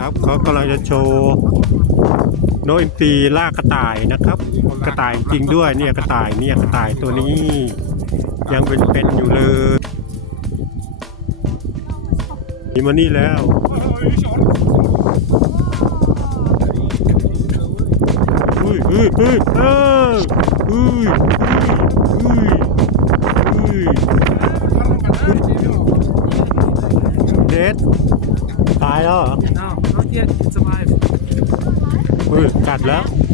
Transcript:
ครับเขากำลังจะโชว์โนอินทรีล่ากระต่ายนะครับ กระต่ายจริงด้วยเนี่ยกระต่ายเนี่ยกระต่ายตัวนี้ ยังเป็นเป็นอยู่เลยมีมานี่แล้วอุ้ยอุ้ยอุ้ยเอออุ้ยอุ้ยอุ้ยเด็ด ตายแล้วเหรอ No, not yet. It's alive. อุ้ยกัดแล้ว Oh,